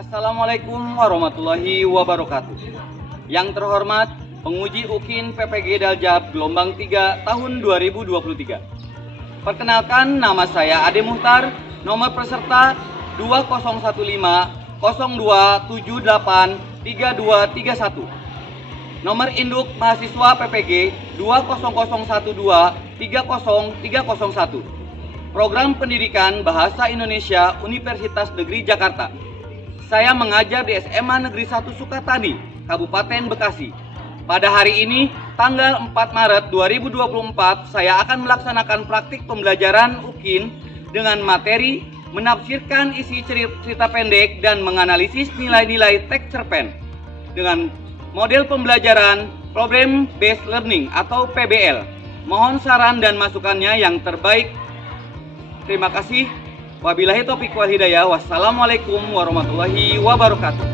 Assalamualaikum warahmatullahi wabarakatuh. Yang terhormat penguji UKIN PPG Daljab gelombang 3 tahun 2023. Perkenalkan, nama saya Ade Muhtar, nomor peserta 201502783231. Nomor induk mahasiswa PPG 20012303001. Program Pendidikan Bahasa Indonesia Universitas Negeri Jakarta. Saya mengajar di SMA Negeri 1 Sukatani, Kabupaten Bekasi. Pada hari ini, tanggal 4 Maret 2024, saya akan melaksanakan praktik pembelajaran UKIN dengan materi menafsirkan isi cerita pendek dan menganalisis nilai-nilai teks cerpen dengan model pembelajaran Problem Based Learning atau PBL. Mohon saran dan masukannya yang terbaik. Terima kasih. Wabillahi taufiq wal hidayah. Wassalamualaikum warahmatullahi wabarakatuh.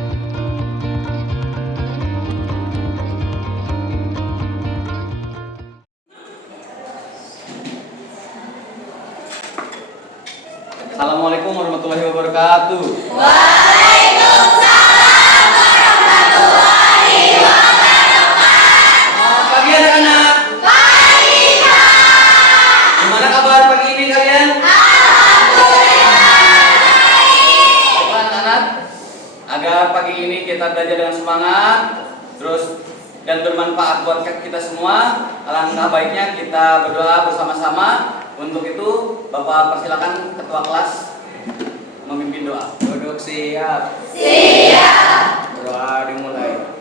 Assalamualaikum warahmatullahi wabarakatuh. Waalaikumsalam warahmatullahi wabarakatuh. Selamat pagi anak-anak. Pagi, Kak. Gimana kabar pagi ini kalian? Anak-anak, agar pagi ini kita belajar dengan semangat, terus dan bermanfaat buat kita semua. Alangkah baiknya kita berdoa bersama-sama. Untuk itu, Bapak persilakan ketua kelas memimpin doa. Duduk siap. Siap. Doa dimulai.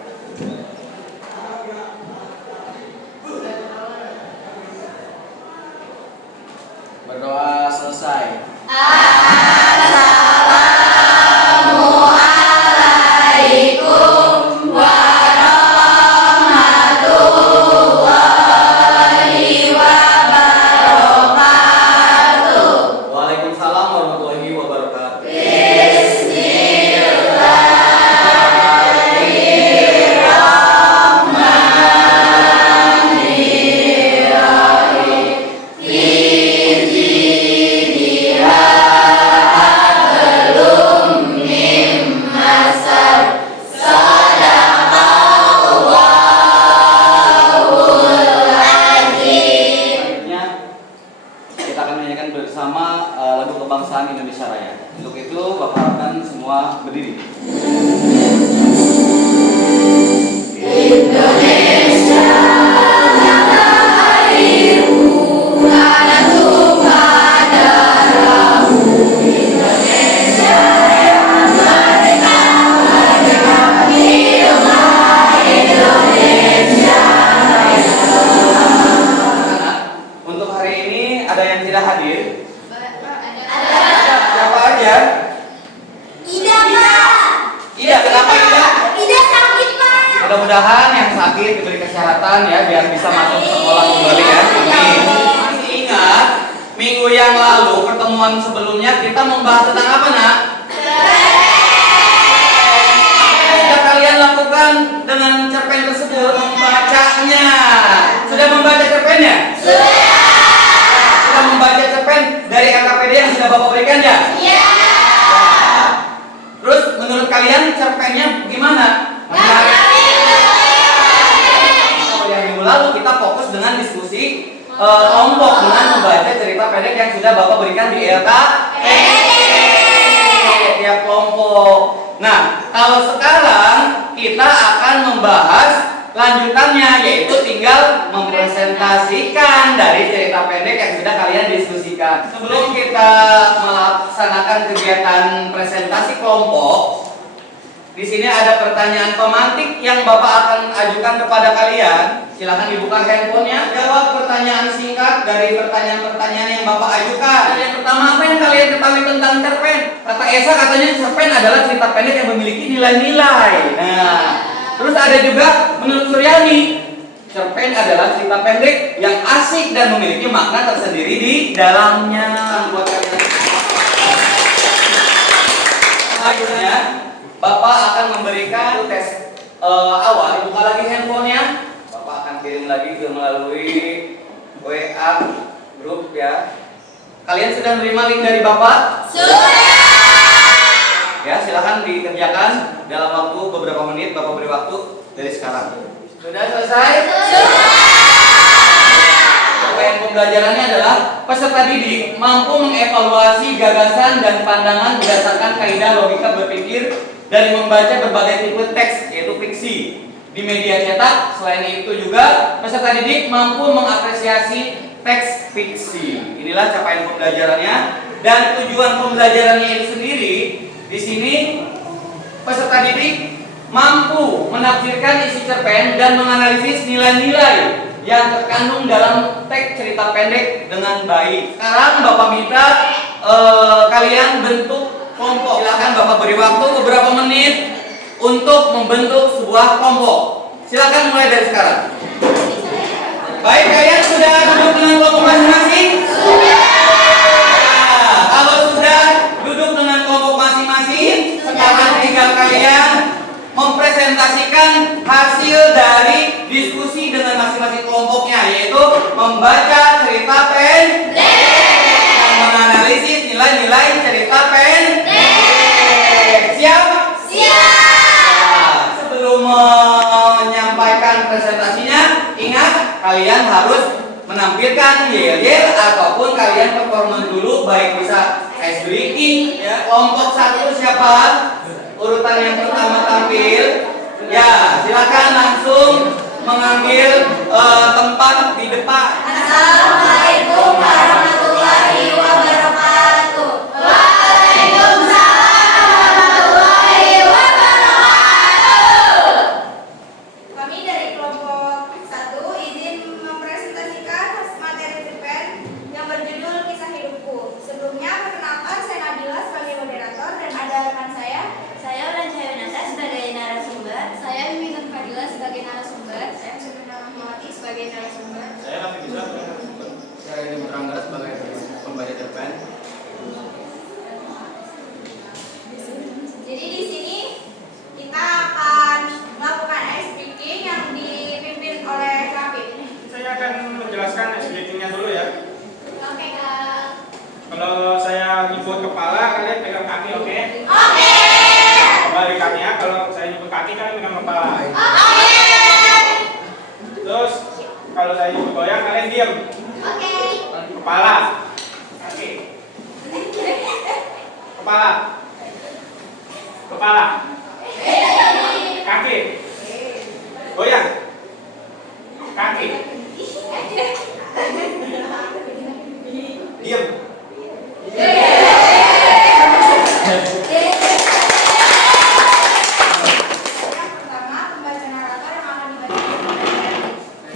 Berdoa selesai. Assalamualaikum warahmatullahi wabarakatuh. Waalaikumsalam warahmatullahi wabarakatuh. Selanjutnya kita akan menyanyikan bersama lagu kebangsaan Indonesia Raya. Untuk itu Bapak harapkan semua berdiri. Anak-anak, untuk hari ini ada yang tidak hadir? Siapa aja? Ida, Kak. Ida, kenapa Ida? Ida sakit, Pak. Mudah-mudahan yang sakit diberi kesehatan ya, biar bisa masuk sekolah kembali ya. Amin. Masih ingat minggu yang lalu pertemuan sebelumnya kita membahas tentang apa, Nak? Sudah kalian lakukan dengan cerpen tersebut membacanya. Sudah membaca cerpennya? Sudah membaca cerpen dari LKPD yang sudah Bapak berikan ya? Iya. Terus menurut kalian cerpennya gimana? Menarik? Kalau yang minggu lalu kita fokus dengan diskusi kelompok dengan membaca cerita pendek yang sudah Bapak berikan di LKPD tiap kelompok. Nah, kalau sekarang kita akan membahas lanjutannya, yaitu tinggal mempresentasikan dari cerita pendek yang sudah kalian diskusikan. Sebelum kita melaksanakan kegiatan presentasi kelompok, di sini ada pertanyaan pemantik yang Bapak akan ajukan kepada kalian. Silahkan dibuka handphonenya, jawab pertanyaan singkat dari pertanyaan-pertanyaan yang Bapak ajukan. Yang pertama, apa yang kalian ketahui tentang cerpen? Kata Esa katanya cerpen adalah cerita pendek yang memiliki nilai-nilai. Nah, terus ada juga menurut Suryani, cerpen adalah cerita pendek yang asik dan memiliki makna tersendiri di dalamnya. Buat kalian. Selanjutnya, Bapak akan memberikan tes awal. Buka lagi handphonenya. Bapak akan kirim lagi melalui WA grup ya. Kalian sudah menerima link dari Bapak? Sudah. Ya, silakan. silahkan dikerjakan dalam waktu beberapa menit. Bapak beri waktu dari sekarang. Sudah selesai? Capaian pembelajarannya adalah peserta didik mampu mengevaluasi gagasan dan pandangan berdasarkan kaidah logika berpikir dari membaca berbagai tipe teks, yaitu fiksi, di media cetak. Selain itu juga peserta didik mampu mengapresiasi teks fiksi. Inilah capaian pembelajarannya dan tujuan pembelajarannya itu sendiri. Di sini peserta didik mampu menafsirkan isi cerpen dan menganalisis nilai-nilai yang terkandung dalam teks cerita pendek dengan baik. Sekarang Bapak minta kalian bentuk kelompok. Silakan Bapak beri waktu beberapa menit untuk membentuk sebuah kelompok. Silakan mulai dari sekarang. Baik, kalian sudah duduk dengan kelompok masing-masing? Sudah. Nah, kalau sudah duduk dengan kelompok masing-masing, sekarang tinggal kalian mempresentasikan hasil dari diskusi dengan masing-masing kelompoknya, yaitu membaca cerita pendek dan menganalisis nilai-nilai cerita pendek. Siap? Siap. Sebelum menyampaikan presentasinya, ingat kalian harus menampilkan yel-yel ataupun kalian performa dulu, baik bisa ice breaking. Ya. Kelompok 1 siapa? Urutan yang pertama tampil. Ya, silakan langsung mengambil tempat di depan. Assalamualaikum warahmatullahi wabarakatuh. Waalaikumsalam warahmatullahi wabarakatuh. Kami dari kelompok 1 izin mempresentasikan materi cerpen yang berjudul Kisah Hidupku. Sebelumnya perkenalkan, saya Nabila sebagai moderator dan ada rekan saya Saya Ulan Cahyunasa sebagai narasumber. Saya Mimin Fadila sebagai narasumber, saya Suminah Rahmawati sebagai narasumber. Saya Raffi Bisa sebagai narasumber. Saya Edi Putrangga sebagai pembaca cerpen. Jadi di sini kita akan melakukan ice breaking yang dipimpin oleh Raffi. Saya akan menjelaskan SBT-nya dulu ya. Oke Kak. Kalau saya nyebut kepala, kalian pegang kaki, oke? Oke. Kebalikannya, kalau saya nyebut kaki, kalian pegang kepala. Oke. Terus, kalau saya nyebut goyang, kalian diam. Oke. Kepala, kaki, kepala, kepala, kaki, goyang, kaki, diam. Yang pertama, pembaca narator yang akan dibacakan.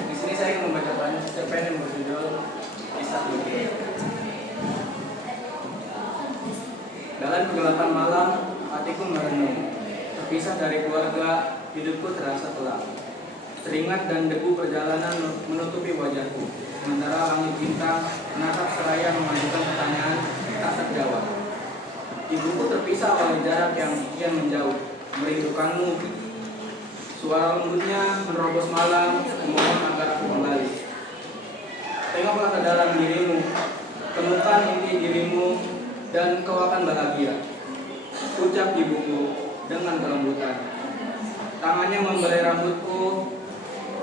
Di sini saya akan membacakan cerpen yang berjudul Kisah Hidupku. Dalam kegelapan malam, hatiku merenung. Terpisah dari keluarga, hidupku terasa kelam. Teringat dan debu perjalanan menutupi wajahku. Sementara langit bintang menatap seraya mengajukan pertanyaan tak terjawab. Ibuku terpisah oleh jarak yang kian menjauh. Merindukanmu. Suara lembutnya menerobos malam, memohon agar aku kembali. Tengoklah ke dalam dirimu, temukan inti dirimu, dan kau akan bahagia. Ucap ibuku dengan kelembutan. Tangannya membelai rambutku,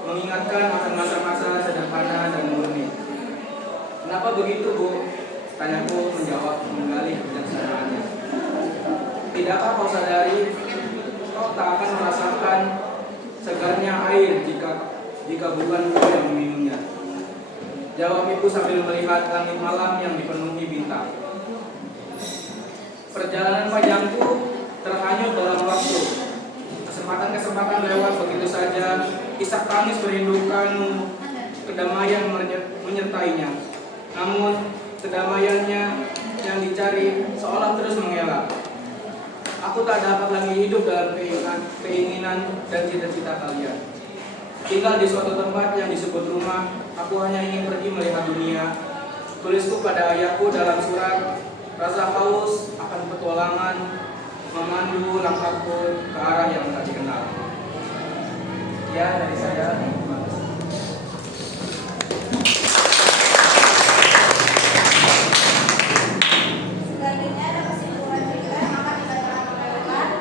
mengingatkan akan masa-masa sederhana dan murni. Kenapa begitu, Bu? Tanyaku menjawab menggali kebijaksanaannya. Tidakkah kau sadari, kau tak akan merasakan segarnya air jika bukan kau yang meminumnya? Jawab ibu sambil melihat langit malam yang dipenuhi bintang. Perjalanan panjangku terhanyut dalam waktu. Kesempatan-kesempatan lewat begitu saja. Isak tangis merindukanmu, kedamaian menyertainya. Namun kedamaiannya yang dicari seolah terus mengelak. Aku tak dapat lagi hidup dalam keinginan dan cita-cita kalian. Tinggal di suatu tempat yang disebut rumah, aku hanya ingin pergi melihat dunia. Tulisku pada ayahku dalam surat, rasa haus akan petualangan, memandu langkahku ke arah yang tak dikenal. Ya, dari saya. Selanjutnya ada kesimpulan cerita yang akan dibacakan oleh Ulan.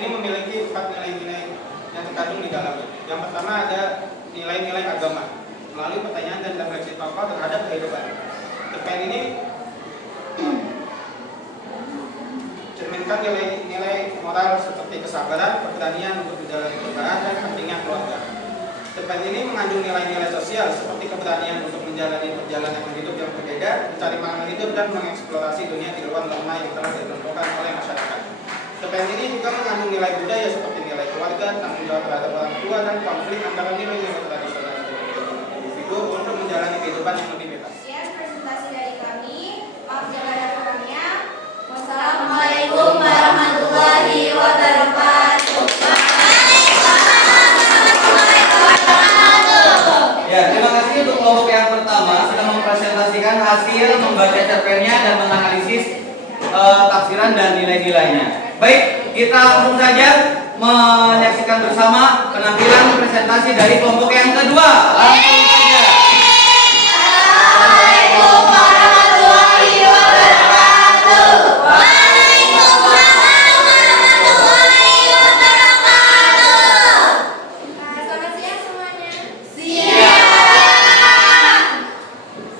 ini memiliki 4 nilai-nilai yang terkandung di dalamnya. Yang pertama ada nilai-nilai agama melalui pertanyaan dan refleksi tokoh terhadap kehidupan. Cerpen ini cerminkan nilai-nilai moral seperti kesabaran, keberanian untuk menjalani perubahan, dan pentingnya keluarga. Cerpen ini mengandung nilai-nilai sosial seperti keberanian untuk menjalani perjalanan hidup yang berbeda, mencari makna hidup, dan mengeksplorasi dunia di luar norma yang telah ditentukan oleh masyarakat. Cerpen ini juga mengandung nilai budaya seperti nilai keluarga, tanggung jawab terhadap orang tua, dan konflik antara nilai-nilai tradisional dan individu untuk menjalani kehidupan yang lebih bebas. Sekian presentasi dari kami. Maaf jika ada kurangnya. Assalamualaikum warahmatullahi wabarakatuh. Ya, terima kasih untuk kelompok yang pertama sudah mempresentasikan hasil membaca cerpennya dan menganalisis tafsiran dan nilai-nilainya. Baik, kita langsung saja menyaksikan bersama penampilan presentasi dari kelompok yang kedua. Langsung saja. Assalamualaikum warahmatullahi wabarakatuh. Waalaikumsalam warahmatullahi wabarakatuh. Selamat siang semuanya. Siap.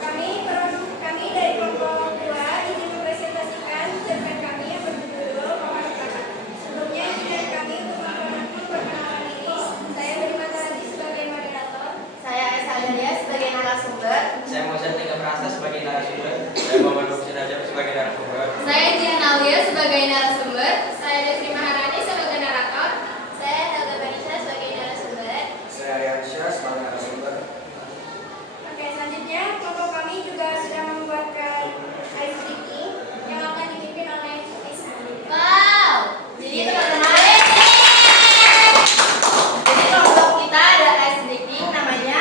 Kami dari kelompok 2 ingin mempresentasikan cerpen kami yang berjudul Pohon Kramat. Sebelumnya izinkan kami untuk memperkenalkan diri. Saya Bermata Raji sebagai moderator. Saya Esa Dalia sebagai narasumber. Saya Mozart Tiga Merasa sebagai narasumber. Saya Muhammad Nursi Rajab sebagai narasumber. Saya Jian Aulia sebagai narasumber. Saya Desri Maharani sebagai narator. Saya Helga Banisa sebagai narasumber. Saya Aryansyah sebagai narasumber. Oke, selanjutnya kelompok kami juga sudah membuatkan ice breaking yang akan dipimpin oleh Isma. Wow, jadi teman-teman, jadi kelompok kita ada ice breaking namanya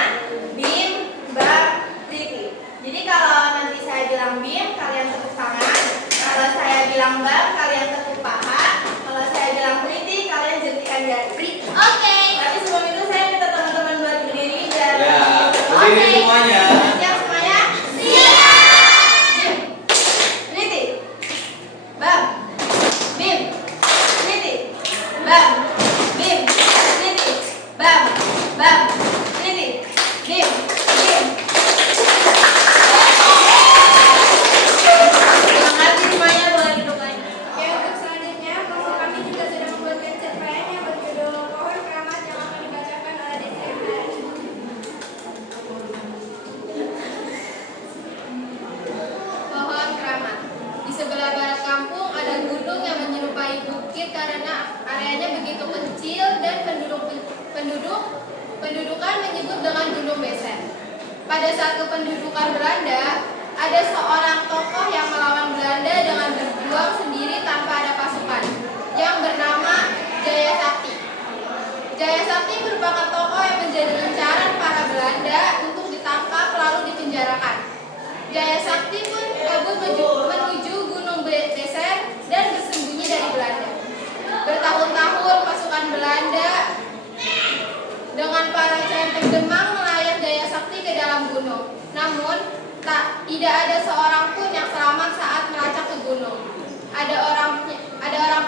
Bim, Bam, Priti. Jadi kalau nanti saya bilang Bim, kalian tepuk tangan. Kalau saya bilang Bam, kalian tepuk paha. Kalau saya bilang Priti, kalian jentikan jari. Oke. Tapi sebelum itu saya minta teman-teman buat berdiri dan Ya, berdiri Oke. semuanya. Siap semuanya? Siap. Priti. Bam. Bim. Priti. Bam. Bim. Priti. Bam. Bam. Priti. Bim. Bim. Terima kasih semuanya, boleh duduk lagi. Oke, untuk selanjutnya kelompok kami juga sudah membuatkan cerpen yang berjudul Pohon Kramat yang akan dibacakan oleh Desri Maharani. Pohon Kramat. Di sebelah barat kampung ada gunung yang menyerupai bukit karena areanya begitu kecil dan pendudukan menyebut dengan Gunung Beser. Pada saat kependudukan Belanda, ada seorang tokoh yang melawan Belanda dengan berjuang sendiri tanpa ada pasukan, yang bernama Jaya Sakti. Jaya Sakti merupakan tokoh yang menjadi incaran para Belanda untuk ditangkap lalu dipenjarakan. Jaya Sakti pun kabur menuju Gunung Beser dan bersembunyi dari Belanda. Bertahun-tahun pasukan Belanda dengan para centeng demang melayat Jaya Sakti ke dalam gunung. Namun, tidak ada seorang pun yang selamat saat melacak ke gunung. Ada orang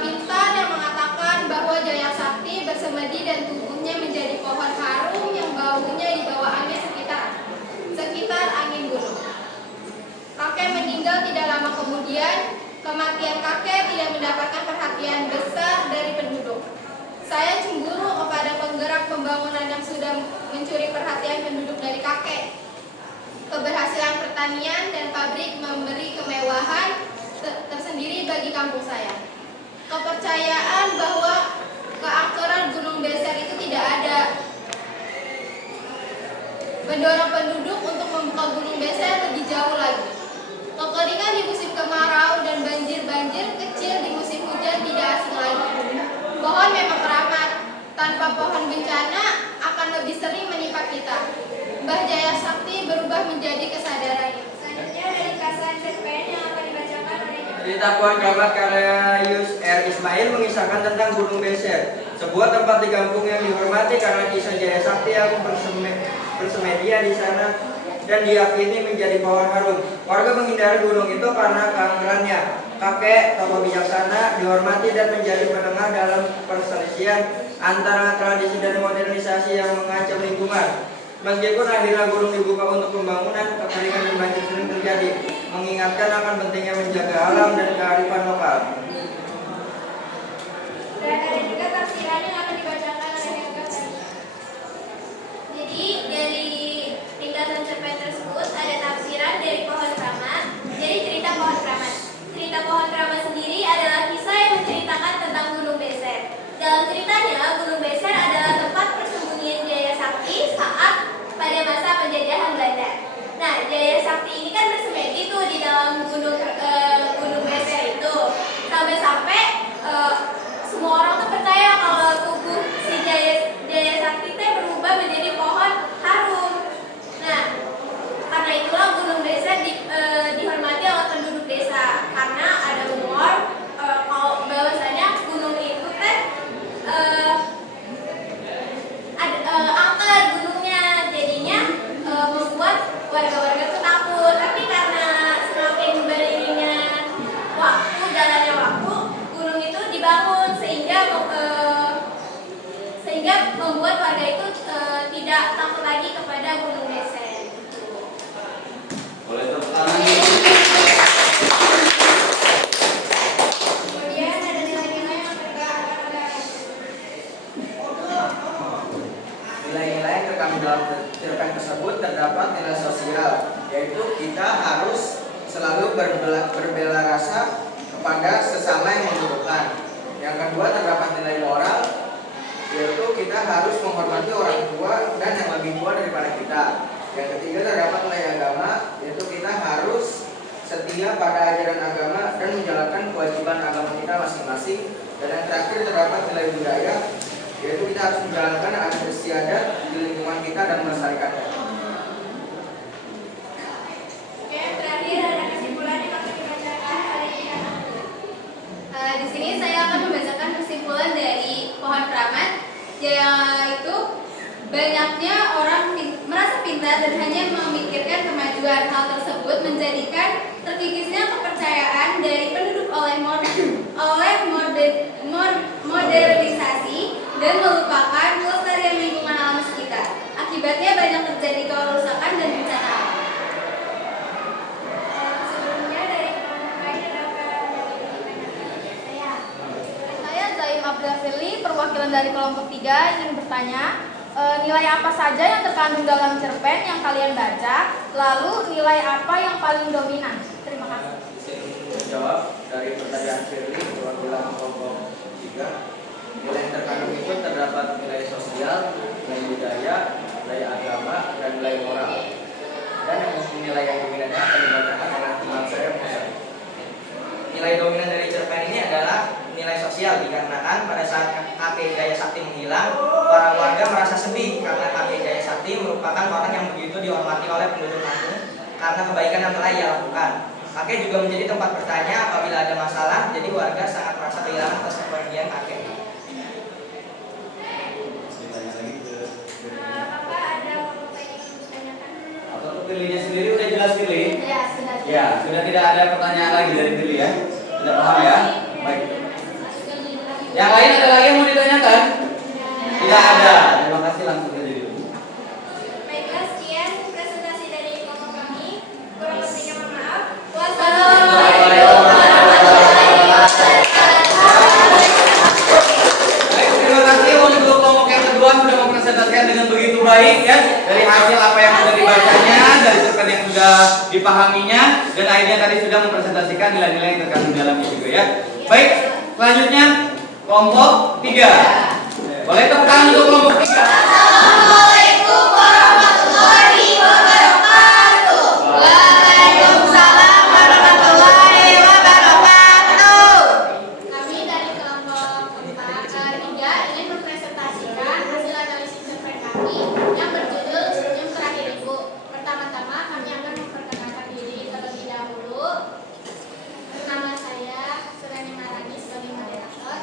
pintar yang mengatakan bahwa Jaya Sakti bersemedi dan tubuhnya menjadi pohon harum yang baunya dibawa angin sekitar angin gunung. Kakek meninggal tidak lama kemudian. Kematian kakek tidak mendapatkan perhatian besar dari penduduk. Saya cemburu kepada penggerak pembangunan yang sudah mencuri perhatian penduduk dari kakek. Keberhasilan pertanian dan pabrik memberi kemewahan tersendiri bagi kampung saya. Kepercayaan bahwa keangkeran Gunung Beser itu tidak ada mendorong penduduk untuk membuka Gunung Beser lebih jauh lagi. Kekeringan di musim kemarau dan banjir-banjir kecil di musim hujan tidak asing lagi. Pohon memang keramat, tanpa pohon bencana akan lebih sering menimpa kita. Mbah Jaya Sakti berubah menjadi kesadaran. Selanjutnya dari kasan cerpen yang akan dibacakan oleh Cerita Pohon Kramat karya Yus R. Ismail mengisahkan tentang Gunung Beser, sebuah tempat di kampung yang dihormati karena kisah Jaya Sakti yang bersemedia di sana dan diyakini menjadi pohon harum. Warga menghindari gunung itu karena keangkerannya. kakek, tokoh bijaksana, dihormati dan menjadi penengah dalam perselisihan antara tradisi dan modernisasi yang mengancam lingkungan. Meskipun akhirnya gunung dibuka untuk pembangunan, kekeringan dan banjir sering terjadi, mengingatkan akan pentingnya menjaga alam dan kearifan lokal. Dan ada juga tafsiran yang akan dibacakan oleh Helga tadi. Jadi dari ringkasan cerpen tersebut ada tafsiran dari Pohon Kramat. Jadi cerita Pohon Kramat. Cerita Pohon Kramat sendiri adalah kisah yang menceritakan tentang Gunung Beser. Dalam ceritanya, Gunung Beser adalah tempat persembunyian Jaya Sakti saat pada masa penjajahan Belanda. Nah, Jaya Sakti ini kan bersemedi tuh di dalam Gunung Beser itu. Sampai-sampai semua orang tuh percaya kalau tubuh si Jaya Sakti teh berubah menjadi pohon harum. Nah, karena itulah Gunung Beser dihormati oleh penduduk desa karena ada rumor kalau bahwasanya gunung itu teh angker gunungnya, jadinya membuat warga-warga tuh takut. Tapi karena semakin beriringnya waktu, jalannya waktu, gunung itu dibangun sehingga membuat warga itu tidak takut lagi kepada Gunung Beser. Boleh tepuk tangan. Kemudian ada nilai-nilai yang terkandung. Nilai-nilai yang terkandung dalam cerpen tersebut terdapat nilai sosial, yaitu kita harus selalu berbela rasa kepada sesama yang membutuhkan. Yang kedua terdapat nilai moral, yaitu kita harus menghormati orang tua dan yang lebih tua daripada kita. Yang ketiga terdapat nilai agama, yaitu kita harus setia pada ajaran agama dan menjalankan kewajiban agama kita masing-masing. Dan yang terakhir terdapat nilai budaya, yaitu kita harus menjalankan adat istiadat di lingkungan kita dan melestarikannya. Oke, terakhir ada kesimpulan yang akan dibacakan oleh Diana. Di sini saya akan membacakan kesimpulan dari Pohon Kramat, yaitu banyaknya orang merasa pintar dan hanya memikirkan kemajuan. Hal tersebut menjadikan terkikisnya kepercayaan dari penduduk oleh modernisasi dan melupakan kelestarian lingkungan alam sekitar. Akibatnya banyak terjadi kerusakan dan bencana alam. Sebelumnya dari kelompok lain ada Saya Zaim Abdul Firly, perwakilan dari kelompok 3 ingin bertanya, nilai apa saja yang terkandung dalam cerpen yang kalian baca, lalu nilai apa yang paling dominan? Terima kasih. Menjawab dari pertanyaan Firly, perwakilan kelompok 3. Nilai yang terkandung itu terdapat nilai sosial, nilai budaya, nilai agama, dan nilai moral. Dan yang nilai yang dominannya akan dibacakan oleh teman saya, Musa. Nilai dominan dari cerpen ini adalah nilai sosial, dikarenakan pada saat kakek Jaya Sakti menghilang, para warga merasa sedih karena kakek Jaya Sakti merupakan orang yang begitu dihormati oleh penduduk kampung karena kebaikan yang telah ia lakukan. Kakek juga menjadi tempat bertanya apabila ada masalah, jadi warga sangat merasa kehilangan atas kepergian kakek. Apakah ada kelompok lain yang ditanyakan? Atau untuk Firly-nya sendiri udah jelas Firly? Ya, sudah. Ya, sudah tidak ada pertanyaan lagi dari Firly ya. Sudah paham ya? Baik. Yang lain ada lagi yang mau ditanyakan? Tidak ada. Terima kasih, langsung saja dulu. Baiklah, sekian presentasi dari kelompok kami. Kurang lebihnya mohon maaf. Wassalamualaikum warahmatullahi wabarakatuh. Baik, terima kasih untuk kelompok yang kedua sudah mempresentasikan dengan begitu baik ya, dari hasil apa yang sudah dibacanya, dari cerpen yang sudah dipahaminya, dan akhirnya tadi sudah mempresentasikan nilai-nilai yang terkandung dalamnya juga ya. Baik, selanjutnya kelompok 3. Boleh tepuk tangan untuk kelompok 3. Assalamualaikum warahmatullahi wabarakatuh. Waalaikumsalam warahmatullahi wabarakatuh. Kami dari kelompok 3 ingin mempresentasikan hasil analisis cerpen kami yang berjudul Senyum Terakhir Ibu. Pertama-tama kami akan memperkenalkan diri terlebih dahulu. Nama saya Surani Marani sebagai moderator.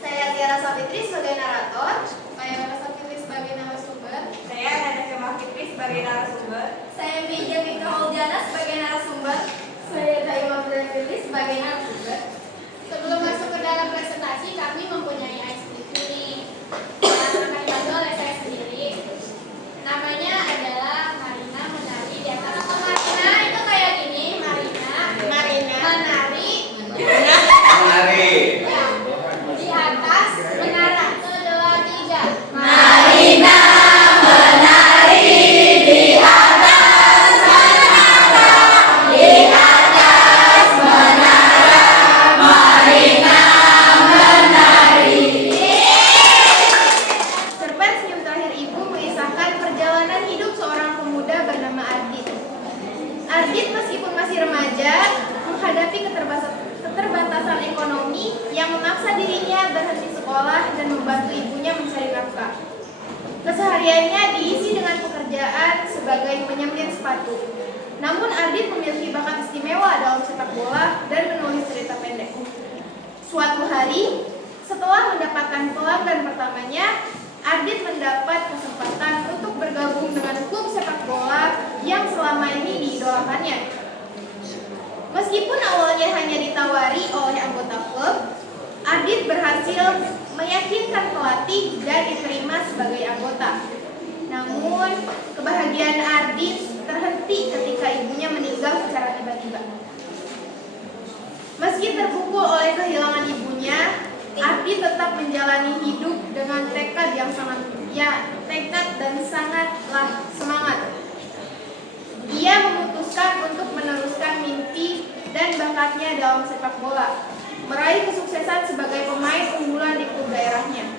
Saya Tiara Safitri sebagai narator. Saya Rasa Fitri sebagai narasumber. Saya Nada Kemal Fitri sebagai narasumber. Saya Mija Mika Holjana sebagai narasumber. Saya Taima Fitri sebagai narasumber. memaksa dirinya berhenti sekolah dan membantu ibunya mencari nafkah. Kesehariannya diisi dengan pekerjaan sebagai penyemir sepatu. Namun Ardit memiliki bakat istimewa dalam sepak bola dan menulis cerita pendek. Suatu hari, setelah mendapatkan pelanggan pertamanya, Ardit mendapat kesempatan untuk bergabung dengan klub sepak bola yang selama ini diidolakannya. Meskipun awalnya hanya ditawari oleh anggota klub, Ardit berhasil meyakinkan pelatih dan diterima sebagai anggota. Namun, kebahagiaan Ardit terhenti ketika ibunya meninggal secara tiba-tiba. Meski terpukul oleh kehilangan ibunya, Ardit tetap menjalani hidup dengan tekad dan sangatlah semangat. Ia memutuskan untuk meneruskan mimpi dan bakatnya dalam sepak bola, meraih kesuksesan sebagai pemain unggulan di klub daerahnya.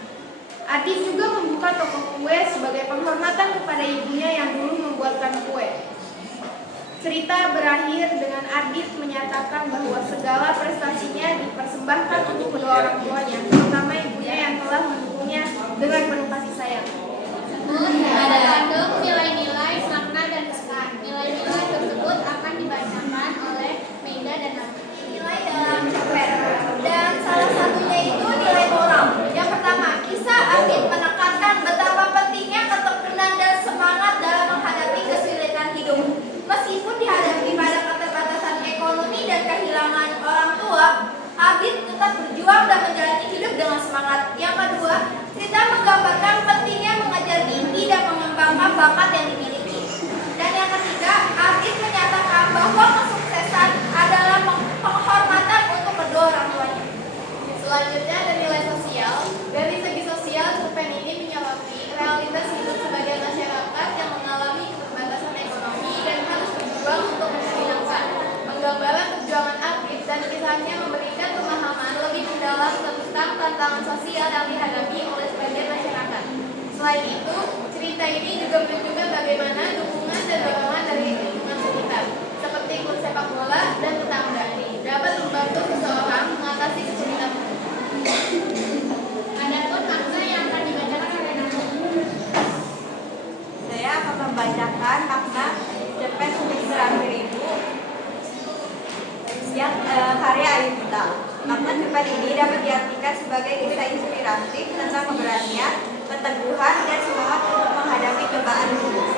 Ardit juga membuka toko kue sebagai penghormatan kepada ibunya yang dulu membuatkan kue. Cerita berakhir dengan Ardit menyatakan bahwa segala prestasinya dipersembahkan untuk kedua orang tuanya, terutama ibunya yang telah mendukungnya dengan penuh kasih sayang. Mengandung nilai-nilai makna dan pesan. Nilai-nilai tersebut akan dibacakan oleh Maida dan Nabi. Nilai dalam cerpen, dan salah satunya itu nilai moral. Yang pertama, kisah Ardit menekankan betapa pentingnya ketekunan dan semangat dalam menghadapi kesulitan hidup. Meskipun dihadapi pada keterbatasan ekonomi dan kehilangan orang tua, Ardit tetap berjuang dan menjalani hidup dengan semangat. Yang kedua, cerita menggambarkan pentingnya mengejar mimpi dan mengembangkan bakat yang dimiliki. Dan yang ketiga, Ardit menyatakan bahwa kesuksesan adalah penghormatan untuk kedua orang tuanya. Selanjutnya ada nilai sosial. Dari segi sosial, cerpen ini menyoroti realitas hidup sebagai masyarakat yang mengalami keterbatasan ekonomi dan harus berjuang untuk mencari nafkah. Penggambaran perjuangan Ardit dan kisahnya memberikan pemahaman lebih mendalam tentang tantangan sosial yang dihadapi oleh sebagian masyarakat. Selain itu, cerita ini juga menunjukkan bagaimana dukungan dan dorongan dari lingkungan sekitar, seperti klub sepak bola dan tetangga, dapat membantu seseorang mengatasi kesulitan. Adapun makna yang akan dibacakan oleh Nabi. Saya akan membacakan makna cerpen Senyum Terakhir Ibu yang karya Ayu Bita. Makna cerpen ini dapat diartikan sebagai kisah inspiratif tentang keberanian, keteguhan, dan semangat untuk menghadapi cobaan hidup.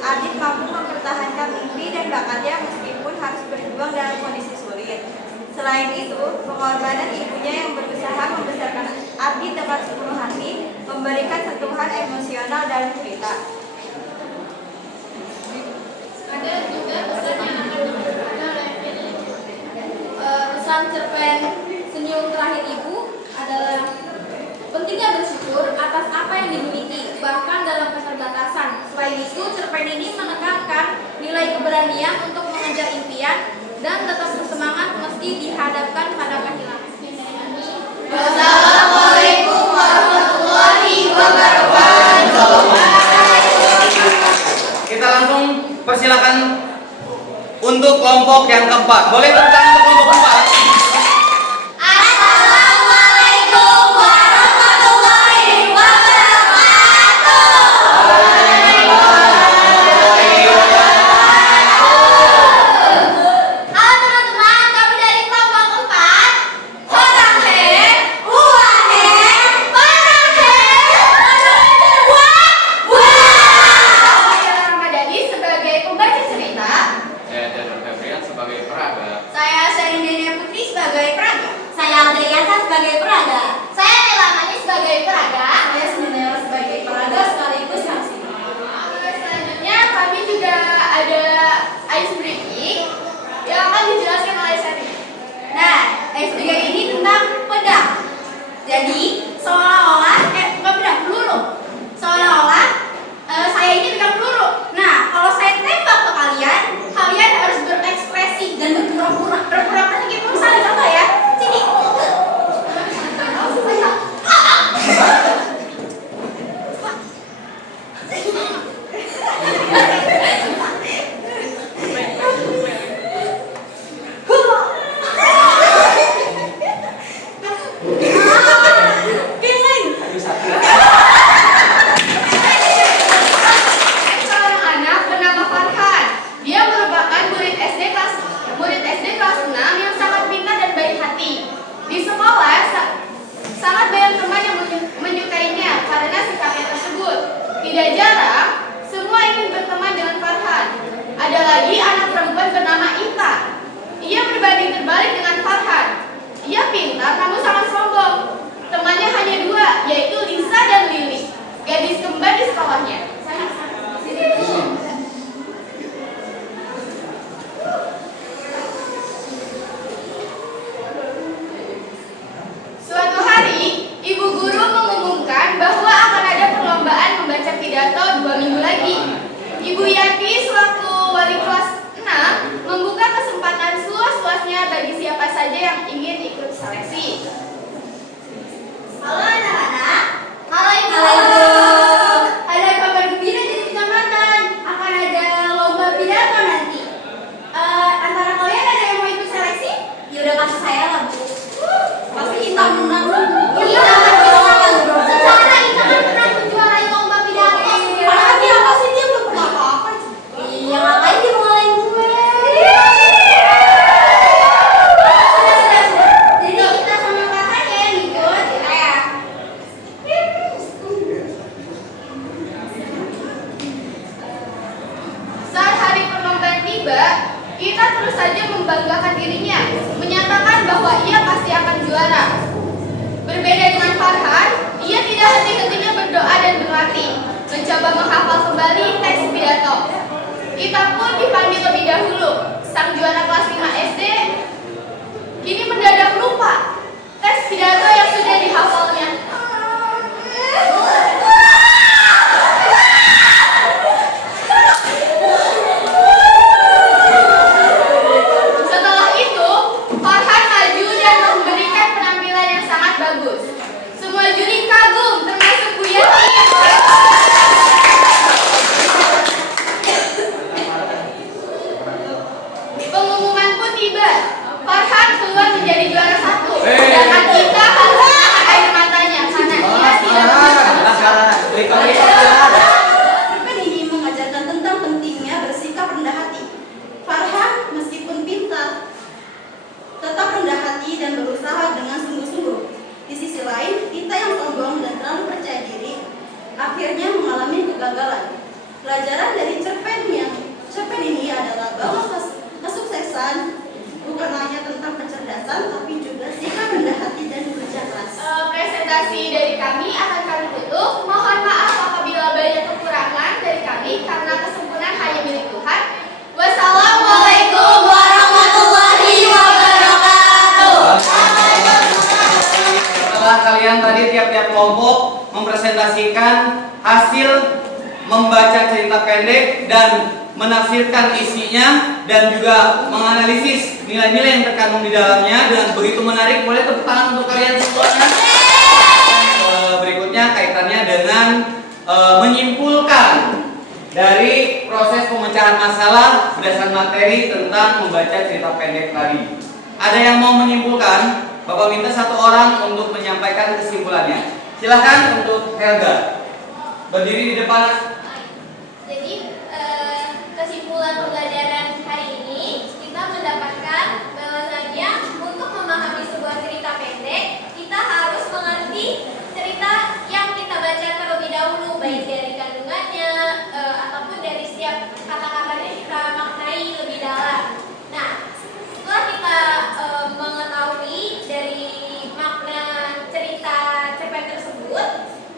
Ardit mampu mempertahankan mimpi dan bakatnya meskipun harus berjuang dalam kondisi sulit. Selain itu, pengorbanan ibunya yang berusaha membesarkan Ardit dengan sepenuh hati memberikan sentuhan emosional dalam cerita. Ada juga pesan yang akan diberikan oleh Firly. Pesan cerpen Senyum Terakhir Ibu adalah pentingnya bersyukur atas apa yang dimiliki, bahkan dalam keterbatasan. Selain itu, cerpen ini menekankan nilai keberanian untuk mengejar impian dan tetap bersemangat meski dihadapkan pada kehilangan. Wassalamualaikum warahmatullahi wabarakatuh. Kita langsung persilakan untuk kelompok yang keempat. Boleh tepuk tangan untuk kelompok keempat? Assalamualaikum warahmatullahi wabarakatuh. Halo teman-teman, kami dari kelompok 4. Orang he, uah he, orang he, wah. Saya Ramadhani sebagai pembaca cerita. Saya Daniel Febrian sebagai peraga. Saya Serindenia Putri sebagai peraga. Saya Aldriasa sebagai peraga. Saya Nelamani sebagai peraga. Saya Sendela sebagai peraga sekaligus saksi. Selanjutnya kami juga ada ice breaking yang akan dijelaskan oleh Sari. Nah, S3 ini tentang pedang. Jadi, seolah-olah, bukan pedang, peluru. Seolah-olah saya ini pegang peluru. Nah, kalau saya tembak ke kalian, kalian harus berekspresi dan berpura-pura. Berpura-pura kayak misalnya contoh ya. Sini. berbanding terbalik dengan Farhan. Ia pintar namun sangat sombong. Temannya hanya dua, yaitu Lisa dan Lily, gadis kembar di sekolahnya. Suatu hari, ibu guru mengumumkan bahwa akan ada perlombaan membaca pidato 2 minggu lagi. Ibu Yati selaku wali kelas 6 membuka kesempatan seluas-luasnya bagi siapa saja yang ingin ikut seleksi. Halo anak-anak. Halo Ibu. Ada kabar gembira dari kecamatan. Akan ada lomba pidato nanti. Antara kalian ada yang mau ikut seleksi? Ya udah kasih saya lah, Bu. Pasti kita menang. Iya, secara kita kan pernah menjuarai lomba pidato. Padahal dia apa sih, dia belum pernah apa-apa. Iya, ngapain dia mau ngalahin gue? Sudah. Jadi kita sama kakaknya yang ikut. Ya. Saat hari perlombaan tiba, kita terus saja membanggakan dirinya, menyatakan bahwa ia pasti akan juara. Berbeda dengan Farhan, ia tidak henti-hentinya berdoa dan berlatih, mencoba menghafal kembali teks pidato. Kita pun dipanggil lebih dahulu. Sang juara kelas 5 SD kini mendadak lupa teks pidato yang sudah dihafalnya. Setelah itu, Farhan maju dan memberikan penampilan yang sangat bagus. Semua juri kagum, termasuk Bu Yati. Pengumuman pun tiba. Farhan keluar menjadi juara 1. Sedangkan kita harus menahan air matanya karena ia tidak Cerpen ini mengajarkan tentang pentingnya bersikap rendah hati. Farhan meskipun pintar, tetap rendah hati dan berusaha dengan sungguh-sungguh. Di sisi lain, kita yang sombong dan terlalu percaya diri akhirnya mengalami kegagalan. Pelajaran dari cerpen ini adalah bahwa kesuksesan bukan hanya tentang kecerdasan, tapi juga sikap rendah hati dan kerja keras. presentasi dari kami akan kami tutup. Mohon maaf apabila banyak kekurangan dari kami karena kesempurnaan hanya milik Tuhan. Wassalamualaikum warahmatullahi wabarakatuh. Setelah kalian tadi tiap-tiap kelompok mempresentasikan hasil membaca cerita pendek dan menafsirkan isinya dan juga menganalisis nilai-nilai yang terkandung di dalamnya dengan begitu menarik, boleh tepuk tangan untuk kalian semuanya. Berikutnya kaitannya dengan menyimpulkan dari proses pemecahan masalah berdasarkan materi tentang membaca cerita pendek tadi. Ada yang mau menyimpulkan? Bapak minta satu orang untuk menyampaikan kesimpulannya. Silahkan untuk Helga. Berdiri di depan. Jadi kesimpulan pembelajaran hari ini kita mendapatkan bahwasanya untuk memahami sebuah cerita pendek kita harus mengerti cerita yang kita baca terlebih dahulu, baik dari kandungannya ataupun dari setiap kata-katanya kita maknai lebih dalam. Nah, setelah kita mengetahui dari makna cerita cerpen tersebut,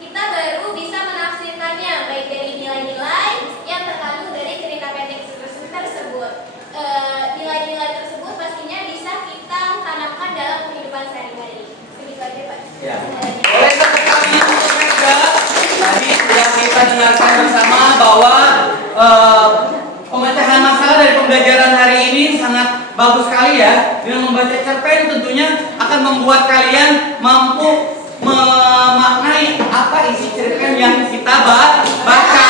kita baru bisa menafsirkannya baik dari nilai-nilai yang terkandung dari cerita pendek tersebut. Nilai-nilai tersebut pastinya bisa kita tanamkan dalam kehidupan sehari-hari. Begitu aja, Pak. Ya. Boleh tepuk tangan untuk Helga. Tadi sudah kita dengarkan bersama bahwa pemecahan masalah dari pembelajaran hari ini sangat bagus sekali ya. Dengan membaca cerpen tentunya akan membuat kalian mampu memaknai apa isi cerpen yang kita baca,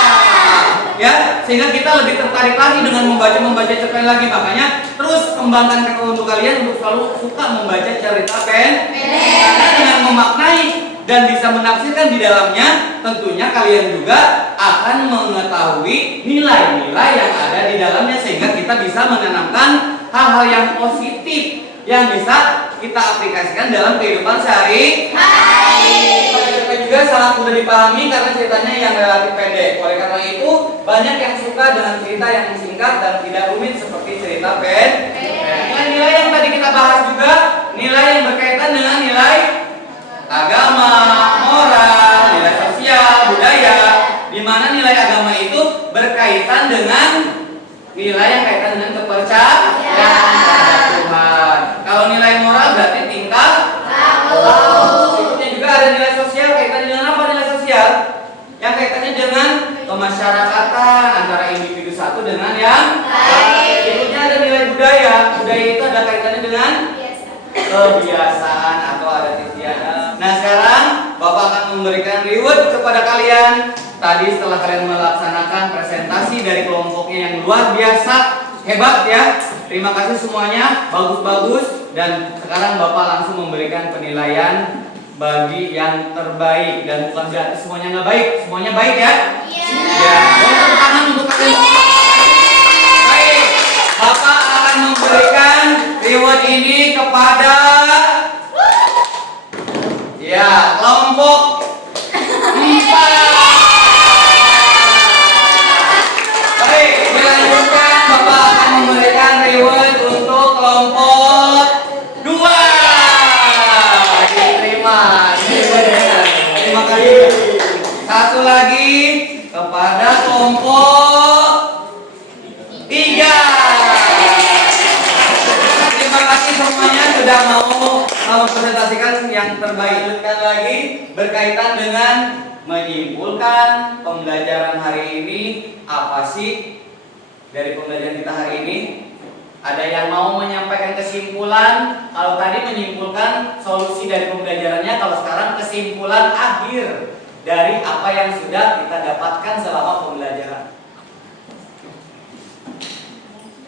ya, sehingga kita lebih tertarik lagi dengan membaca cerpen lagi. Makanya terus kembangkan untuk kalian untuk selalu suka membaca cerita pendek. Karena dengan memaknai dan bisa menafsirkan di dalamnya, tentunya kalian juga akan mengetahui nilai-nilai yang ada di dalamnya sehingga kita bisa menanamkan hal-hal yang positif yang bisa kita aplikasikan dalam kehidupan sehari-hari. Cerpen juga sangat mudah dipahami karena ceritanya yang relatif pendek. Oleh karena itu, banyak yang suka dengan cerita yang singkat dan tidak rumit seperti cerita pendek. Nilai-nilai yang tadi kita bahas juga nilai yang berkaitan dengan nilai agama, moral, nilai sosial, budaya, di mana nilai agama itu berkaitan dengan nilai yang kaitan dengan kepercayaan terhadap Tuhan. Kalau nilai moral berarti tingkah laku. Berikutnya juga ada nilai sosial, kaitannya dengan apa nilai sosial? Yang kaitannya dengan kemasyarakatan antara individu satu dengan yang lain. Berikutnya ada nilai budaya. Budaya itu ada kaitannya dengan kebiasaan atau adat istiadat. Nah, sekarang Bapak akan memberikan reward kepada kalian. Tadi setelah kalian melaksanakan presentasi dari kelompoknya yang luar biasa, hebat ya. Terima kasih semuanya, bagus-bagus. Dan sekarang Bapak langsung memberikan penilaian bagi yang terbaik. Dan bukan berarti semuanya nggak baik, semuanya baik ya. Ya, tepuk tangan untuk kalian. Baik, Bapak akan memberikan reward ini kepada ya kelompok 4. Baik, dilanjutkan Bapak akan memberikan reward untuk kelompok 2. Diterima. Terima kasih. Satu lagi kepada kelompok 3. Terima kasih semuanya sudah mau mempresentasikan yang terbaik. Lanjutkan lagi berkaitan dengan menyimpulkan pembelajaran hari ini. Apa sih dari pembelajaran kita hari ini? Ada yang mau menyampaikan kesimpulan? Kalau tadi menyimpulkan solusi dari pembelajarannya, kalau sekarang kesimpulan akhir dari apa yang sudah kita dapatkan selama pembelajaran.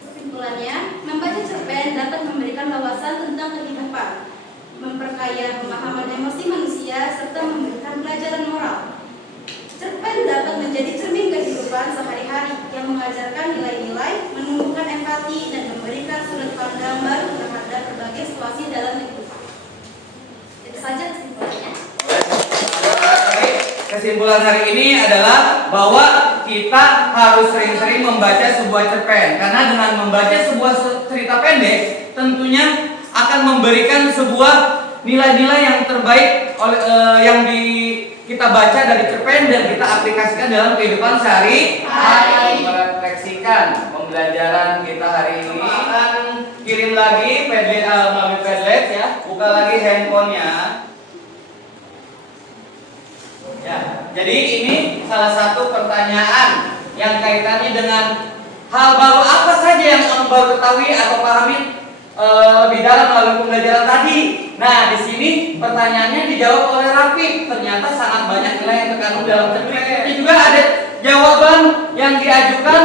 Kesimpulannya, membaca cerpen dapat memberikan wawasan tentang kehidupan, memperkaya pemahaman emosi manusia, serta memberikan pelajaran moral. Cerpen dapat menjadi cermin kehidupan sehari-hari yang mengajarkan nilai-nilai, menumbuhkan empati, dan memberikan sudut pandang baru terhadap berbagai situasi dalam kehidupan. Itu saja kesimpulannya. Kesimpulan hari ini adalah bahwa kita harus sering-sering membaca sebuah cerpen, karena dengan membaca sebuah cerita pendek tentunya akan memberikan sebuah nilai-nilai yang terbaik yang kita baca dari cerpen dan kita aplikasikan dalam kehidupan sehari-hari. Merefleksikan pembelajaran kita hari ini. Akan kirim lagi Padlet melalui Padlet ya. Buka lagi handphonenya. Ya, jadi ini salah satu pertanyaan yang kaitannya dengan hal baru apa saja yang kamu baru ketahui atau pahami lebih dalam melalui pembelajaran tadi. Nah, di sini pertanyaannya dijawab oleh Rafiq. Ternyata sangat banyak nilai yang terkandung dalam cerpen. Ini juga ada jawaban yang diajukan.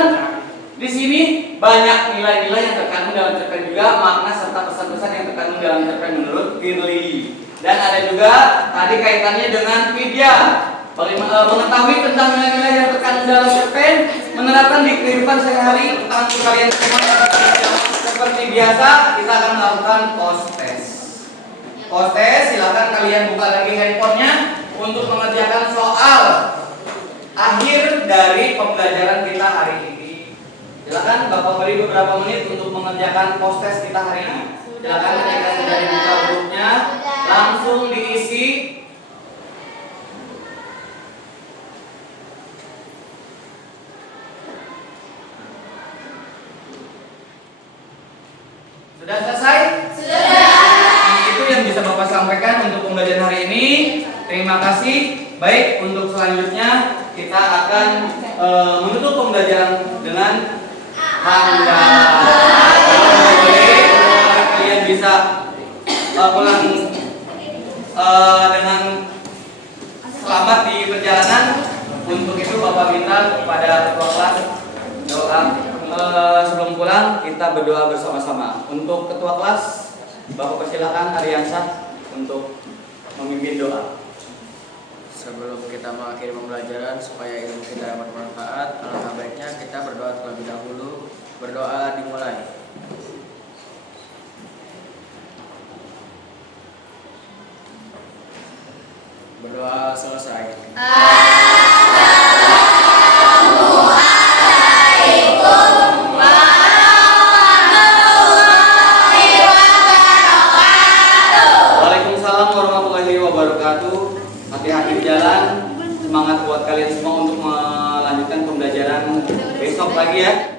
Di sini banyak nilai-nilai yang terkandung dalam cerpen juga, makna serta pesan-pesan yang terkandung dalam cerpen menurut Firly. Dan ada juga tadi kaitannya dengan Widya. Mengetahui tentang nilai-nilai yang terkandung dalam cerpen, menerapkan di kehidupan sehari-hari. Untuk kalian semua seperti biasa, kita akan melakukan post test. Post test, silakan kalian buka lagi handphonenya untuk mengerjakan soal akhir dari pembelajaran kita hari ini. Silakan Bapak beri beberapa menit untuk mengerjakan post test kita hari ini. Silakan ketika sudah dibuka grupnya, langsung diisi. Sudah selesai? Sudah. Itu yang bisa Bapak sampaikan untuk pembelajaran hari ini. Terima kasih. Baik, untuk selanjutnya kita akan menutup pembelajaran dengan kalian bisa pulang dengan selamat di perjalanan. Untuk itu Bapak minta kepada ketua kelas doa. Sebelum pulang kita berdoa bersama-sama. Untuk ketua kelas, Bapak persilakan Aryansyah untuk memimpin doa. Sebelum kita mengakhiri pembelajaran supaya ilmu kita dapat bermanfaat, alangkah baiknya kita berdoa terlebih dahulu. Berdoa dimulai. telah selesai. Waalaikumsalam warahmatullahi wabarakatuh. Hati-hati di jalan. Semangat buat kalian semua untuk melanjutkan pembelajaran besok lagi ya.